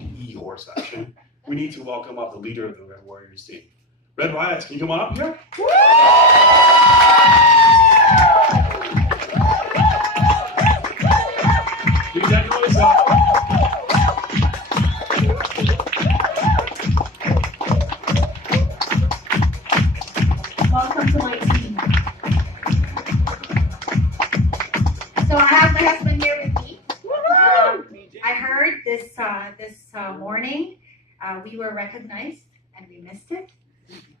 e-horse session, we need to welcome up the leader of the Red Warriors team. Red Riots, can you come on up here? Welcome to my team. So I have my husband here with me. I heard this morning we were recognized and we missed it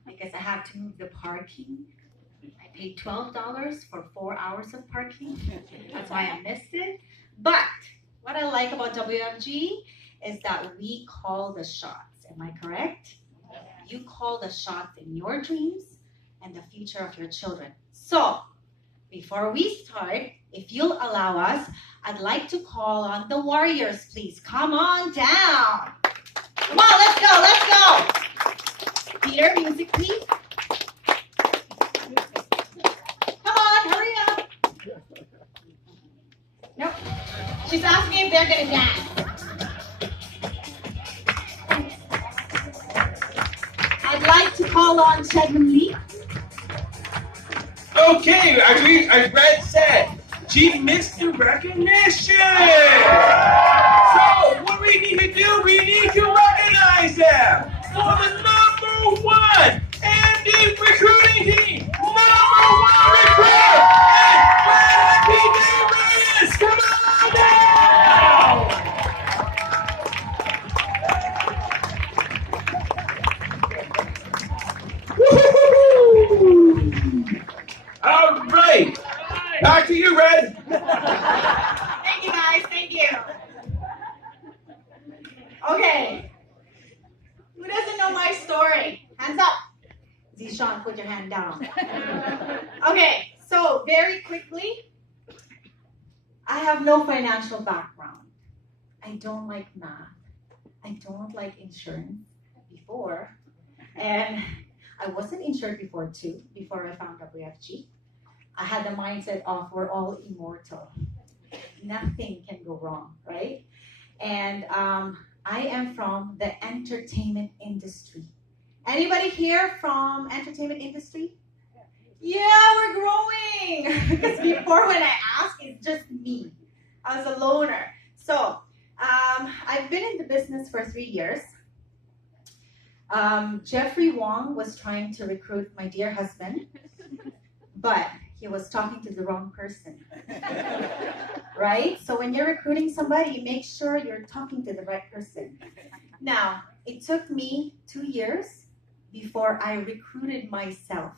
because I have to move the parking. I paid $12 for 4 hours of parking. That's why I missed it. But what I like about WFG is that we call the shots. Am I correct? You call the shots in your dreams and the future of your children. So, before we start, if you'll allow us, I'd like to call on the Warriors, please. Come on down. Come on, let's go, let's go. Peter, music, please. Come on, hurry up. No, she's asking if they're gonna dance. I'd like to call on Chedman Lee. Okay, as Red said, she missed the recognition. So what we need to do, we need to recognize them. For the #1 MD recruiting team, #1 recruit, and Happy Reyes. Come on now. Woo-hoo-hoo-hoo. All right, back to you, Red. Thank you, guys. Thank you. Okay. Who doesn't know my story? Hands up. Zishan, put your hand down. Okay, so very quickly, I have no financial background. I don't like math. I don't like insurance before. And I wasn't insured before too, before I found WFG. I had the mindset of we're all immortal. Nothing can go wrong, right? And I am from the entertainment industry. Anybody here from entertainment industry? Yeah, we're growing. Because before when I asked, it's just me. I was a loner. So I've been in the business for 3 years. Jeffrey Wong was trying to recruit my dear husband, but he was talking to the wrong person, right? So when you're recruiting somebody, make sure you're talking to the right person. Now, it took me 2 years before I recruited myself,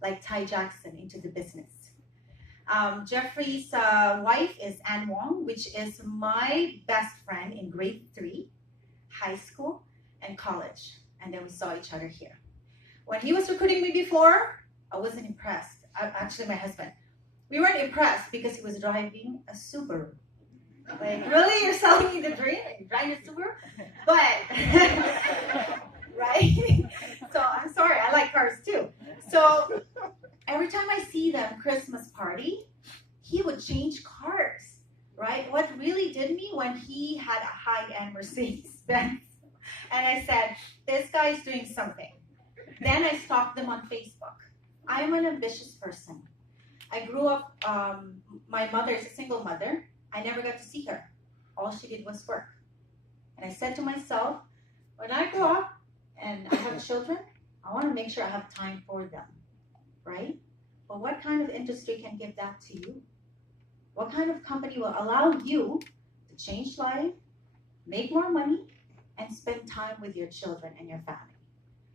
like Ty Jackson, into the business. Jeffrey's wife is Ann Wong, which is my best friend in grade 3, high school, and college. And then we saw each other here. When he was recruiting me before, I wasn't impressed. Actually, my husband. We weren't impressed because he was driving a Subaru. Like, really? You're selling me the dream? You're driving a Subaru? But, right? So, I'm sorry, I like cars too. So, every time I see them Christmas party, he would change cars, right? What really did me when he had a high-end Mercedes-Benz. And I said, this guy's doing something. Then I stalked them on Facebook. I'm an ambitious person. I grew up, my mother is a single mother. I never got to see her. All she did was work. And I said to myself, when I grow up and I have children, I want to make sure I have time for them, right? But what kind of industry can give that to you? What kind of company will allow you to change life, make more money, and spend time with your children and your family,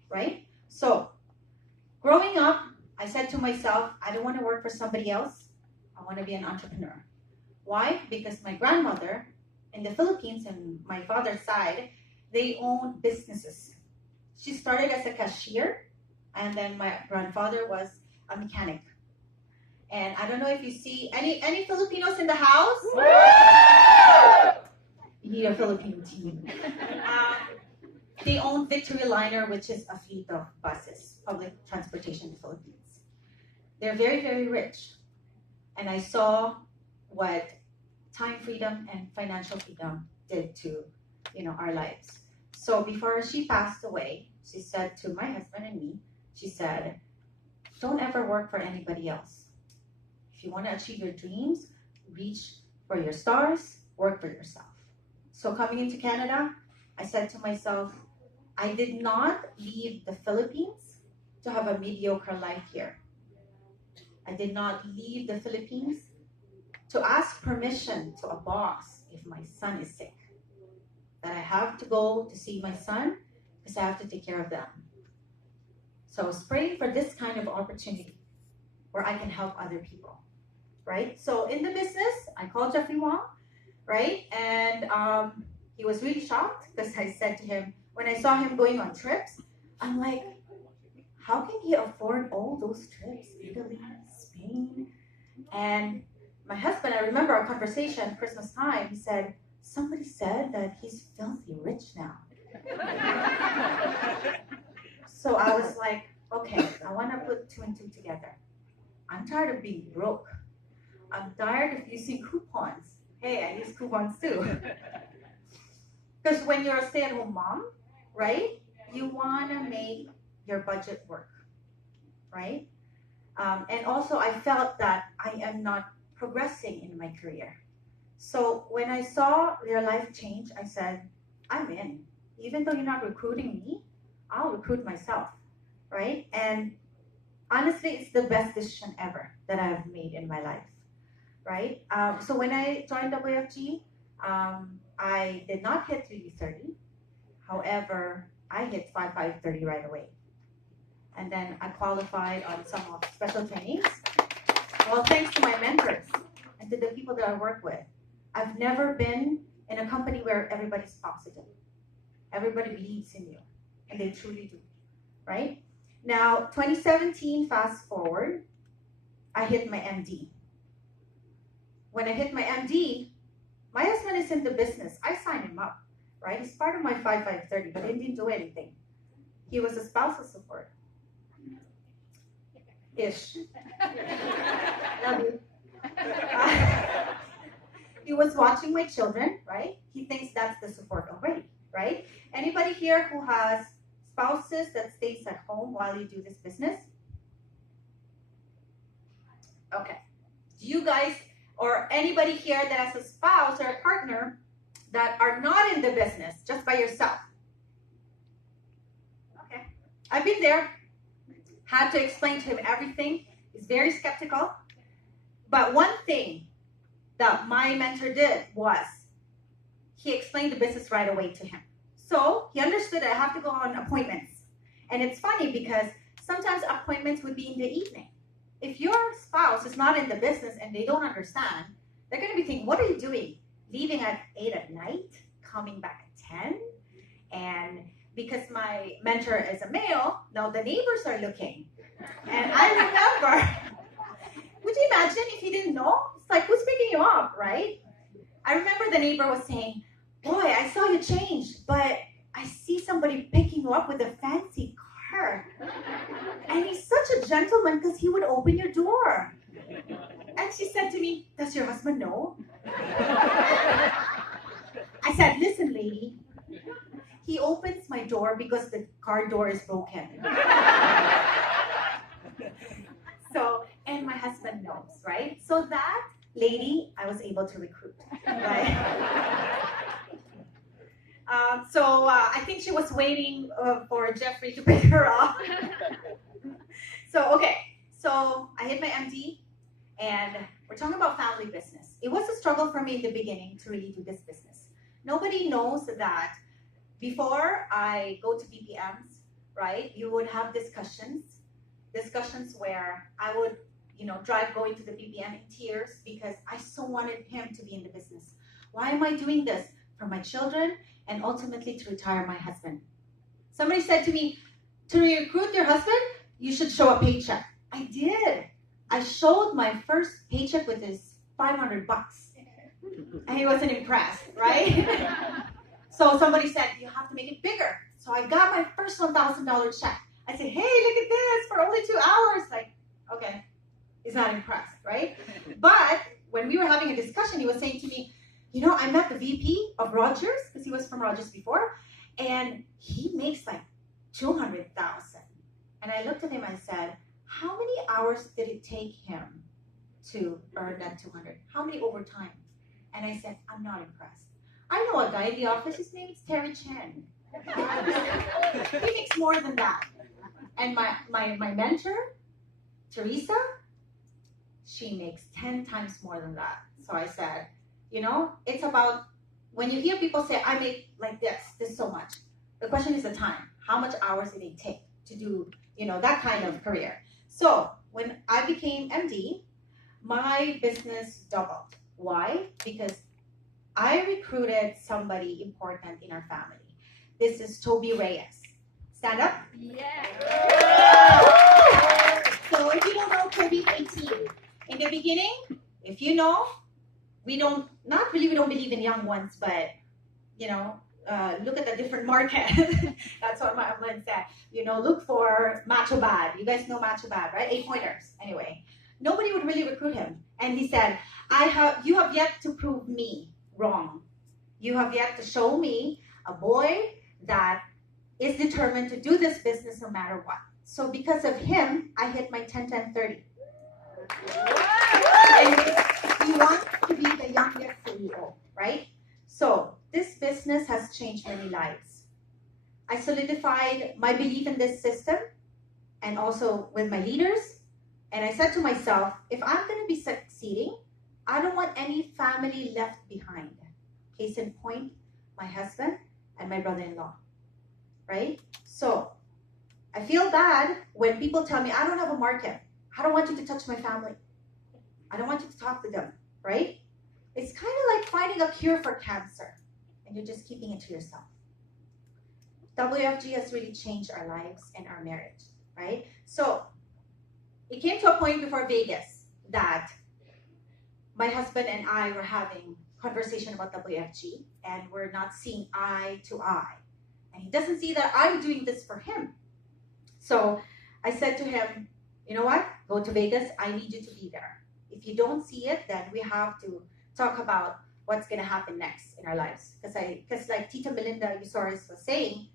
right? So, growing up, I said to myself, I don't want to work for somebody else. I want to be an entrepreneur. Why? Because my grandmother in the Philippines and my father's side, they own businesses. She started as a cashier, and then my grandfather was a mechanic. And I don't know if you see any Filipinos in the house? You need a Filipino team. They own Victory Liner, which is a fleet of buses, public transportation in the Philippines. They're very, very rich. And I saw what time freedom and financial freedom did to our lives. So before she passed away, she said to my husband and me, she said, don't ever work for anybody else. If you want to achieve your dreams, reach for your stars, work for yourself. So coming into Canada, I said to myself, I did not leave the Philippines to have a mediocre life here. I did not leave the Philippines to ask permission to a boss if my son is sick. That I have to go to see my son because I have to take care of them. So I was praying for this kind of opportunity where I can help other people, right? So in the business, I called Jeffrey Wong, right? And he was really shocked because I said to him, when I saw him going on trips, I'm like, how can he afford all those trips? Italy, Spain. And my husband, I remember our conversation, Christmas time, he said, somebody said that he's filthy rich now. So I was like, okay, I want to put 2 and 2 together. I'm tired of being broke. I'm tired of using coupons. Hey, I use coupons too. Because when you're a stay-at-home mom, right, you want to make your budget work, right? And also I felt that I am not progressing in my career. So when I saw their life change, I said, I'm in. Even though you're not recruiting me, I'll recruit myself, right? And honestly, it's the best decision ever that I have made in my life, right? So when I joined WFG, I did not hit 3D30. However, I hit 5530 right away. And then I qualified on some of special trainings. Well, thanks to my mentors and to the people that I work with. I've never been in a company where everybody's positive. Everybody believes in you, and they truly do, right? Now, 2017, fast forward, I hit my MD. When I hit my MD, my husband is in the business. I signed him up, right? He's part of my 5530, but he didn't do anything. He was a spousal support. Ish. Love you. He was watching my children, right? He thinks that's the support already, right? Anybody here who has spouses that stays at home while you do this business? Okay. Do you guys, or anybody here that has a spouse or a partner that are not in the business, just by yourself? Okay. I've been there. Had to explain to him everything. He's very skeptical. But one thing that my mentor did was he explained the business right away to him. So he understood that I have to go on appointments. And it's funny because sometimes appointments would be in the evening. If your spouse is not in the business and they don't understand, they're going to be thinking, what are you doing? Leaving at 8 at night, coming back at 10? And because my mentor is a male, now the neighbors are looking. And I remember, would you imagine if he didn't know? It's like, who's picking you up, right? I remember the neighbor was saying, boy, I saw you change, but I see somebody picking you up with a fancy car. And he's such a gentleman because he would open your door. And she said to me, does your husband know? I said, listen, lady, he opens my door because the car door is broken. So, and my husband knows, right? So that lady, I was able to recruit, right? I think she was waiting for Jeffrey to pick her up. So I hit my MD, and we're talking about family business. It was a struggle for me in the beginning to really do this business. Nobody knows that before I go to BPMs, right, you would have discussions where I would, drive going to the BPM in tears because I so wanted him to be in the business. Why am I doing this? For my children and ultimately to retire my husband. Somebody said to me, to recruit your husband, you should show a paycheck. I did. I showed my first paycheck with his $500. And he wasn't impressed, right? So somebody said, you have to make it bigger. So I got my first $1,000 check. I said, hey, look at this, for only 2 hours. Like, okay, he's not impressed, right? But when we were having a discussion, he was saying to me, you know, I met the VP of Rogers, because he was from Rogers before, and he makes like 200,000. And I looked at him and said, how many hours did it take him to earn that 200? How many overtime? And I said, I'm not impressed. I know a guy in the office, his name is Terry Chen. He makes more than that. And my mentor, Teresa, she makes 10 times more than that. So I said, you know, it's about, when you hear people say, I make like this so much, the question is the time. How much hours did it take to do, you know, that kind of career? So when I became MD, my business doubled. Why? Because I recruited somebody important in our family. This is Toby Reyes. Stand up. Yeah. So if you don't know, Toby's 18. In the beginning, if you know, we don't believe in young ones, but, you know, look at the different market. That's what my upline said. You know, look for Macho Bad. You guys know Macho Bad, right? 8-pointers. Anyway, nobody would really recruit him. And he said, you have yet to prove me wrong. You have yet to show me a boy that is determined to do this business no matter what. So because of him, I hit my 10-10-30. And he wants to be the youngest CEO, right? So this business has changed many lives. I solidified my belief in this system and also with my leaders. And I said to myself, if I'm going to be succeeding, I don't want any family left behind. Case in point, my husband and my brother-in-law, right? So I feel bad when people tell me, I don't have a market. I don't want you to touch my family. I don't want you to talk to them, right? It's kind of like finding a cure for cancer and you're just keeping it to yourself. WFG has really changed our lives and our marriage, right? So it came to a point before Vegas that my husband and I were having conversation about WFG and we're not seeing eye to eye. And he doesn't see that I'm doing this for him. So I said to him, you know what? Go to Vegas. I need you to be there. If you don't see it, then we have to talk about what's going to happen next in our lives. Because like Tita Melinda Usoris was saying,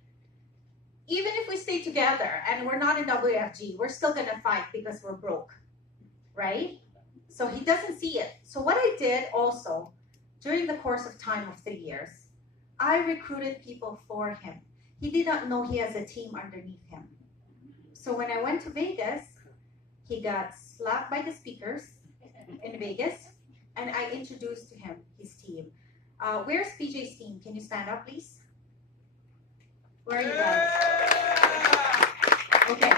even if we stay together and we're not in WFG, we're still going to fight because we're broke, right? So he doesn't see it. So what I did also, during the course of time of 3 years, I recruited people for him. He did not know he has a team underneath him. So when I went to Vegas, he got slapped by the speakers in Vegas, and I introduced to him his team. Where's PJ's team? Can you stand up, please? Where are you guys? Okay.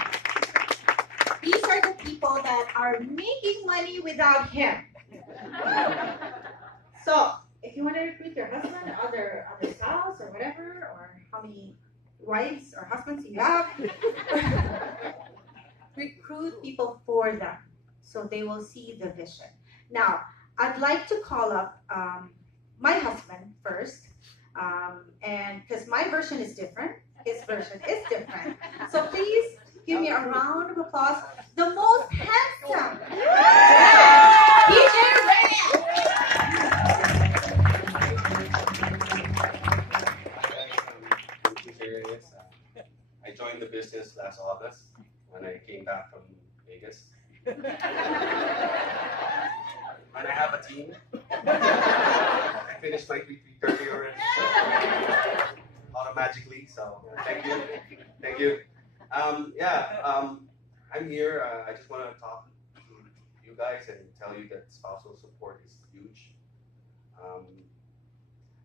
These are the people that are making money without him. So, if you want to recruit your husband, other spouse, or whatever, or how many wives or husbands you have, recruit people for them so they will see the vision. Now, I'd like to call up my husband first, and because my version is different, his version is different. So please give me a round of applause. The most handsome, PJ Reyes. I joined the business last August when I came back from Vegas. And I have a team. I finished my 3:30 already, automatically. So thank you. I'm here. I just want to talk to you guys and tell you that spousal support is huge.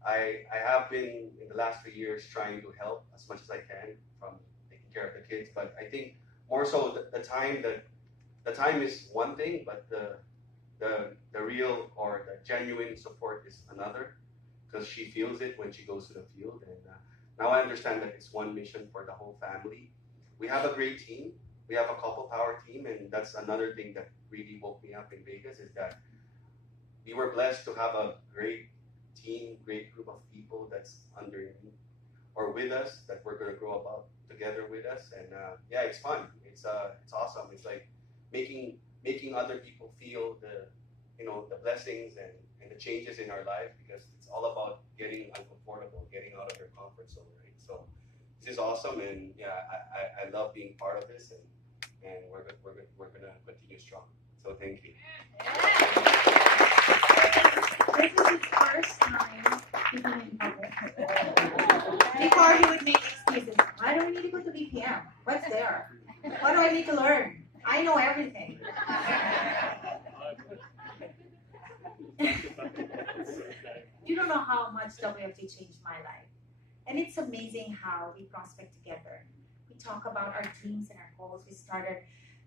I have been in the last 3 years trying to help as much as I can from taking care of the kids, but I think more so the time is one thing, but the real or the genuine support is another, because she feels it when she goes to the field. And now I understand that it's one mission for the whole family. We have a great team. We have a couple power team, and that's another thing that really woke me up in Vegas, is that we were blessed to have a great team, great group of people that's under me or with us, that we're going to grow about together with us. And it's fun. It's awesome. It's like making other people feel the blessings and the changes in our life, because it's all about getting uncomfortable, getting out of your comfort zone, right? So this is awesome, and yeah, I love being part of this, and we're gonna continue strong. So thank you. This is his first time speaking in public. Before he would make excuses. I don't need to go to BPM. What's there? What do I need to learn? I know everything. You don't know how much WFG changed my life. And it's amazing how we prospect together. We talk about our dreams and our goals. We started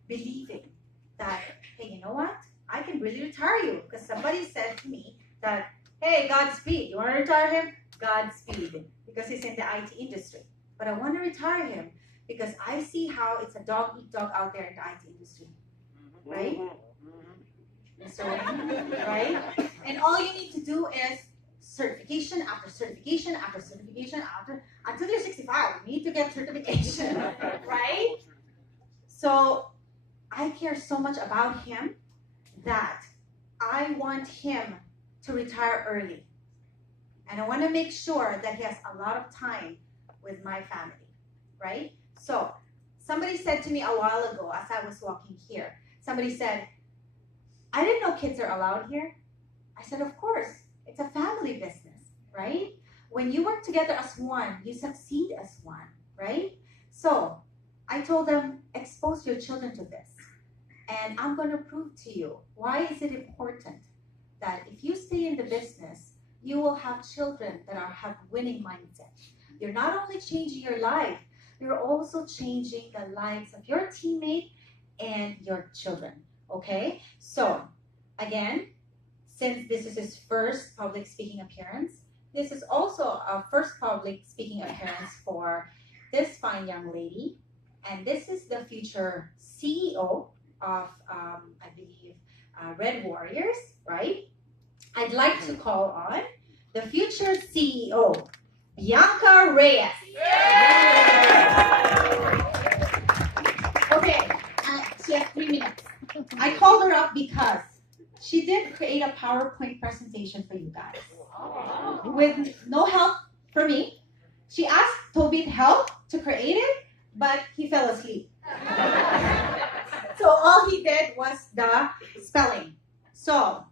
believing that, hey, you know what? I can really retire you. Because somebody said to me that, hey, Godspeed. You want to retire him? Godspeed. Because he's in the IT industry. But I want to retire him because I see how it's a dog eat dog out there in the IT industry. Right? So, right? And all you need to do is certification after certification after certification until you're 65. You need to get certification, right? So I care so much about him that I want him to retire early. And I want to make sure that he has a lot of time with my family, right? So somebody said to me a while ago as I was walking here, somebody said, I didn't know kids are allowed here. I said, of course, it's a family business, right? When you work together as one, you succeed as one, right? So I told them, expose your children to this. And I'm going to prove to you, why is it important that if you stay in the business, you will have children that have winning mindset. You're not only changing your life, you're also changing the lives of your teammate and your children, okay? So, again, since this is his first public speaking appearance, this is also a first public speaking appearance for this fine young lady. And this is the future CEO of, I believe, Red Warriors, right? I'd like to call on the future CEO, Bianca Reyes. Okay, she has 3 minutes. I called her up because she did create a PowerPoint presentation for you guys with no help for me. She asked Toby to help to create it, but he fell asleep. So all he did was the spelling. So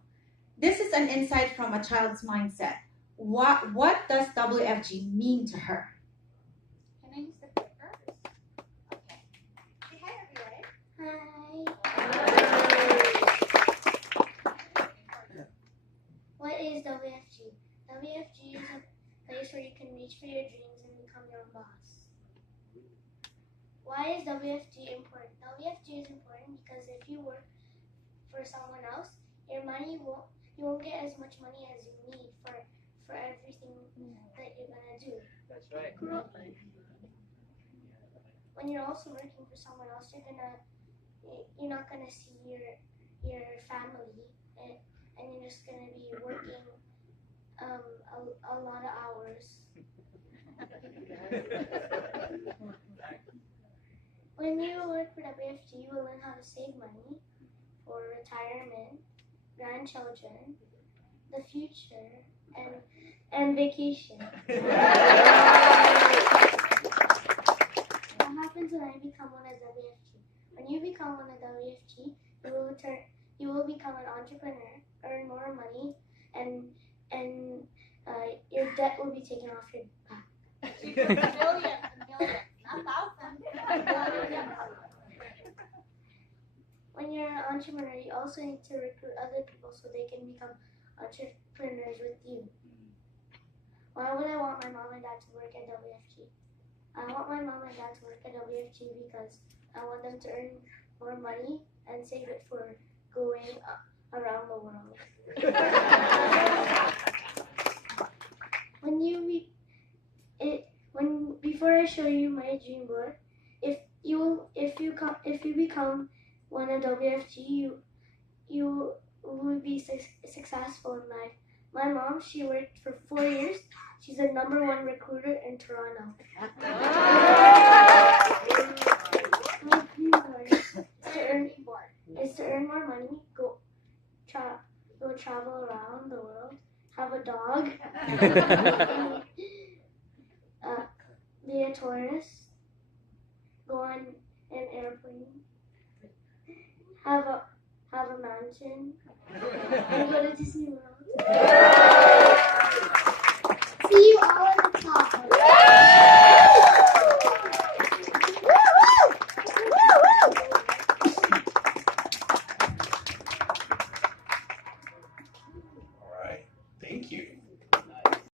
this is an insight from a child's mindset. What does WFG mean to her? Can I use the clicker? Okay. Say hi, everyone. Hi. What is WFG? WFG is a place where you can reach for your dreams and become your own boss. Why is WFG important? WFG is important because if you work for someone else, you won't get as much money as you need for everything that you're gonna do. That's right. When you're also working for someone else, you're not gonna see your family, and you're just gonna be working a lot of hours. When you work for WFG, you will learn how to save money for retirement, grandchildren, the future, and vacation. What happens when I become one of WFG? When you become one of WFG, you will become an entrepreneur, earn more money, and your debt will be taken off your back. Millions, not thousands. When you're an entrepreneur, you also need to recruit other people so they can become entrepreneurs with you. Why would I want my mom and dad to work at WFG? I want my mom and dad to work at WFG because I want them to earn more money and save it for going around the world. Before I show you my dream board, if you become one of WFG, you will be successful in life. My mom, she worked for 4 years. She's the #1 recruiter in Toronto. My dream board is to earn more money, go travel around the world, Be a tourist. Go on an airplane. Have a mansion. And go to Disney World.